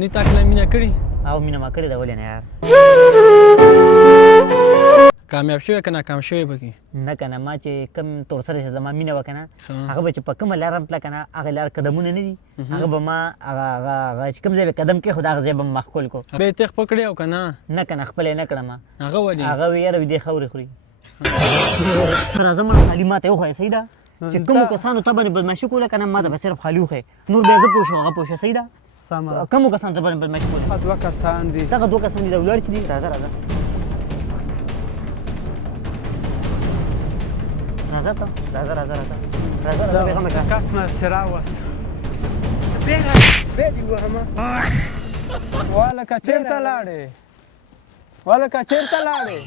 نی تا کله مینه کړې او مینه ما کړې ده ولې نه یار کامیاب شوی که ناکام شوی پکې نه که نه ما چې کوم تور سره چې زما مینه وه که نه هغه به چې په کومه لاره تله که نه هغه لار قدمونه نه دي هغه به ما هغه چې کوم ځای به قدم کېښود هغه ځای به مې مخکول کړو بیا یې تېغ خپل کړی او که نه نه که نه خپله یې نه کړم هغه ولې هغه وی یاره ویدې خاورې خوري راځه مړه خالي ما ته یې وښیه صحیح ده چې کومو کسانو ته باندې بدماشي کوله که نه ما ته به صرف خالي وښیه نور بیا زه پوه شم هغه پوه شه صحیح ده سمه کومو کسانو ته باندې بدماشي کوله دوه کسان دي دغه دوه کسان دي دا ولاړ چې دي راځه راځه راځه ته راځه راځه راځه راځه راځه بېغمه شه کس مې چې راوست بیا دې وهمه والکه چېرته لاړې والکه چېرته لاړې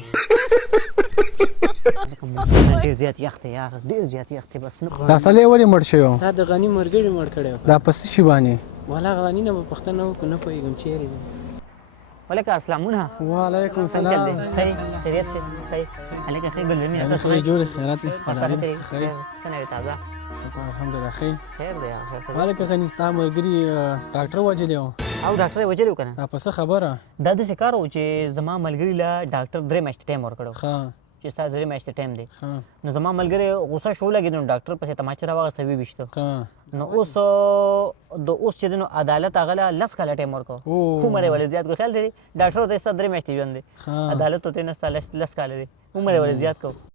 ډېر زیات یخ دی یار ډېر زیات یخ دی بس دا سړی ولې مړ شوی و دا د غني مرګري مړ کړی و دا په څه شي باندې والا غني نه به پوښتنه وکړو نه پوهېږم چېرې دی وعلیکم السلامونه وعلیکم څنګه چل دی السلام ښه خیریت دی ښه هلکه ښه ګل زمینه تاسو خیرې جوړې خیرات دې سره ته خیر څنګه یې تازه شکر الحمدلله خیر خیر دی هغه ښه هلکه غني ستا ملګري ډاکټر وجلی و او ډاکټر یې وجلی و که نه دا په څه خبره دا داسې کار و چې زما ملګري له ډاکټر 3 میاشتې ټایم ورکړی و ښه چې ستا 3 میاشتې ټایم دی ښه نو زما ملګری غوسه شو لګېد نو ډاکټر پسې تماچه راواغسته ویې ویشته ښه نو اوس چې دی نو عدالت هغه له 10 کاله ټایم ورکړو عمر یې ولې زیات کړو خیال دی ډاکټر ته یې ستا 3 میاشتې ژوند دی ښه عدالت ته یې نه ستا 10 کاله دی عمر یې ولې زیات کړو